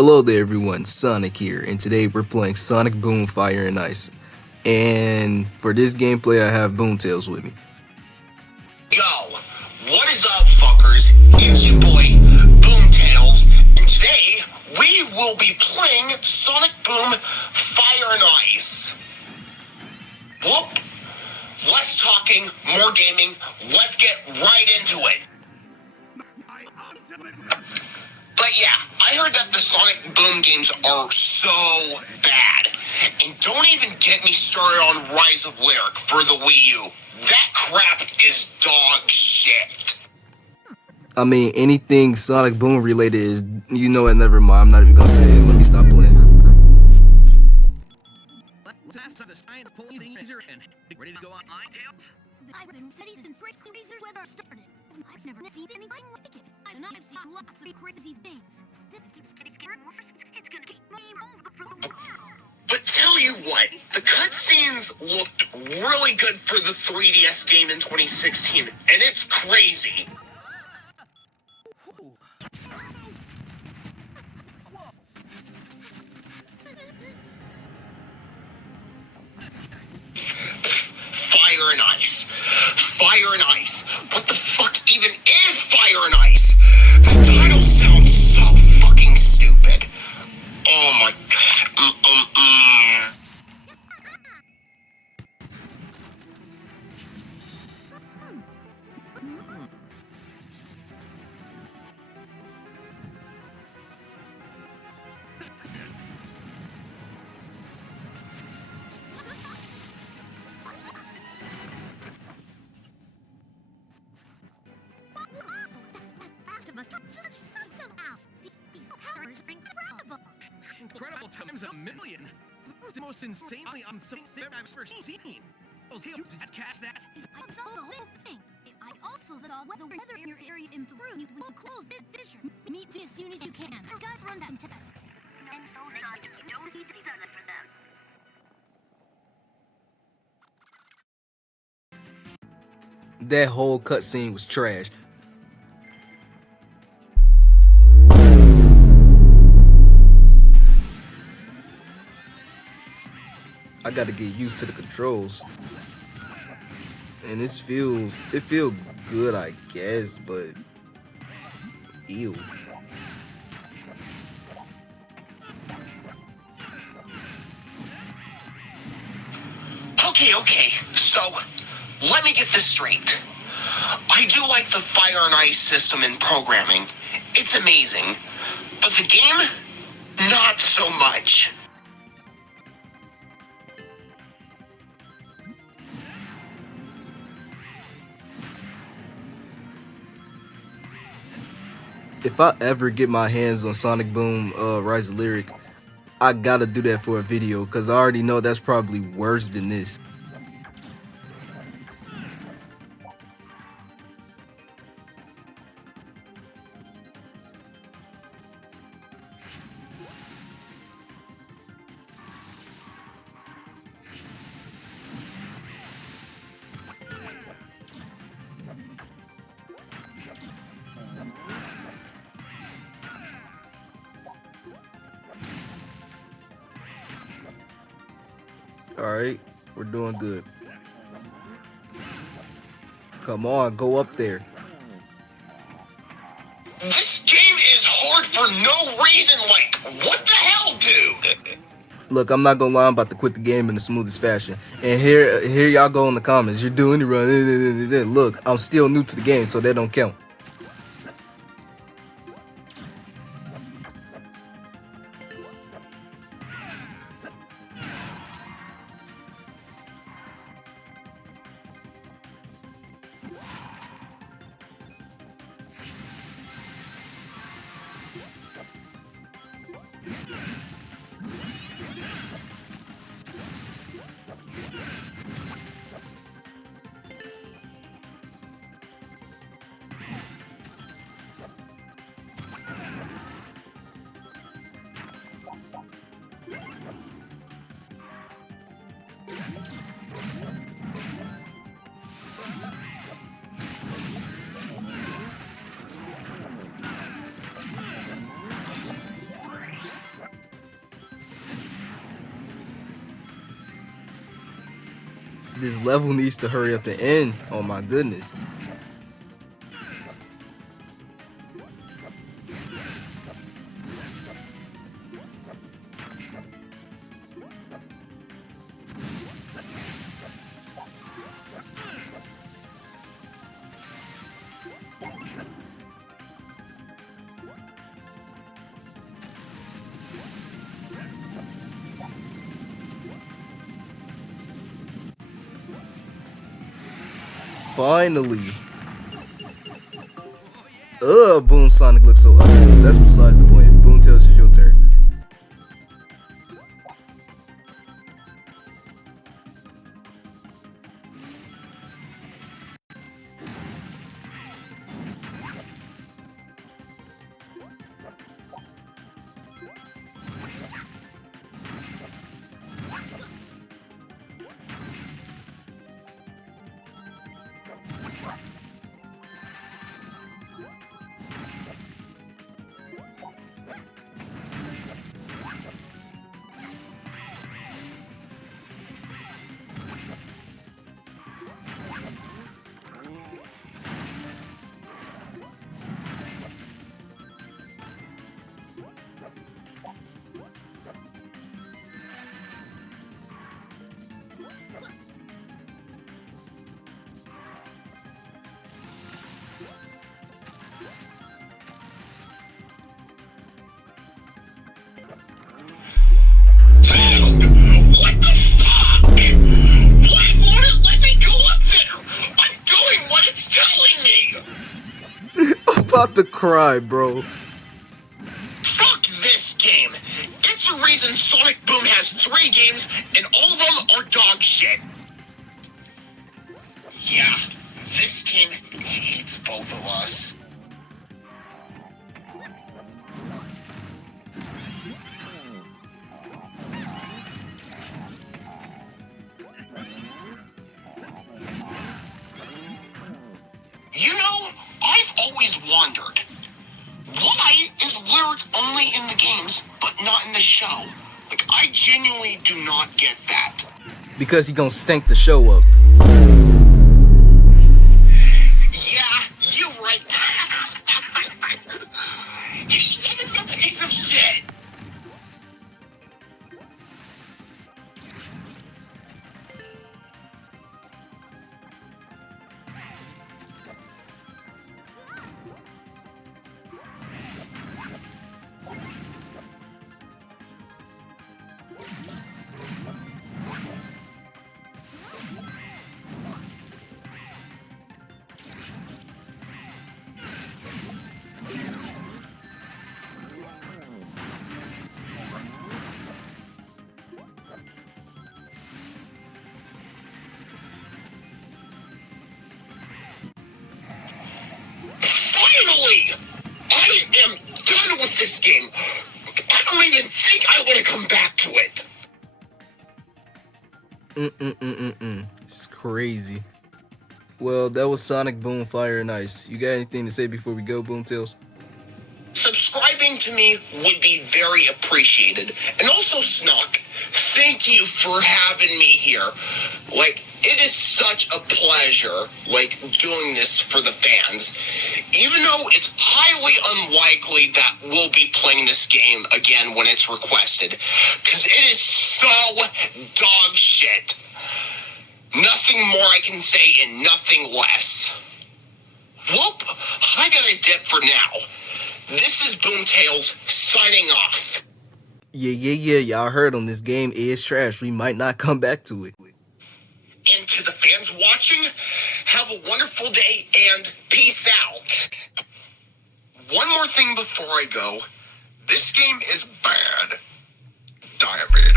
Hello there everyone, Sonic here, and today we're playing Sonic Boom Fire and Ice. And for this gameplay I have Boomtails with me. Yo, what is up fuckers? It's your boy, Boomtails, and today we will be playing Sonic Boom Fire and Ice. Whoop! Less talking, more gaming, let's get right into it. But yeah, I heard that the Sonic Boom games are so bad. And don't even get me started on Rise of Lyric for the Wii U. That crap is dog shit. I mean, anything Sonic Boom related is, never mind, I'm not even gonna say it, let me stop playing. Ready to go online, Tails? I've been studying since Rich Cruiser's weather started. I've never seen anything like it. And I've seen lots of crazy things. It's getting worse. It's gonna keep me home for the world. But tell you what, the cutscenes looked really good for the 3DS game in 2016, and it's crazy. Fire and Ice. Fire and Ice. What the fuck even is Fire and Ice? The title sounds so fucking stupid. Oh my god. Somehow, these powers are incredible. Incredible times a million. That's the most insanely something I've ever seen. Oh, Tails, catch that? I saw the whole thing. I also saw whether the weather in your area improved. You will close that fissure. Meet me as soon as you can. Guys, run that test. And so that I don't see these other for them. That whole cutscene was trash. I gotta get used to the controls. And it feels good, I guess, but ew. Okay, so let me get this straight. I do like the Fire and Ice system in programming. It's amazing. But the game, not so much. If I ever get my hands on Sonic Boom Rise of Lyric, I gotta do that for a video, because I already know that's probably worse than this. Alright, we're doing good. Come on, go up there. This game is hard for no reason, like, what the hell, dude? Look, I'm not gonna lie, I'm about to quit the game in the smoothest fashion. And here y'all go in the comments. You're doing it wrong. Look, I'm still new to the game, so that don't count. This level needs to hurry up and end. Oh my goodness. Finally. Boom Sonic looks so ugly, but that's besides the point. Boom Tails, it's your turn. What the fuck? Why won't it let me go up there? I'm doing what it's telling me! I'm about to cry, bro. Fuck this game! It's a reason Sonic Boom has 3 games and all of them are dog shit. Yeah, this game hates both of us. You know, I've always wondered, why is Lyric only in the games, but not in the show? Like, I genuinely do not get that. Because he gonna stank the show up. Yeah, you're right. He is a piece of shit. Finally! I am done with this game. I don't even think I want to come back to it. It's crazy. Well, that was Sonic Boom Fire and Ice. You got anything to say before we go, Boom Tails? Subscribing to me would be very appreciated. And also, Snock, thank you for having me here. Like, it is such a pleasure, like, doing this for the fans. Even though it's highly unlikely that we'll be playing this game again when it's requested. Because it is so dog shit. Nothing more I can say and nothing less. Whoop, I gotta dip for now. This is Boomtails signing off. Yeah. Y'all heard him. This game is trash. We might not come back to it. And to the fans watching, have a wonderful day and peace out. One more thing before I go. This game is bad. Diarrhea.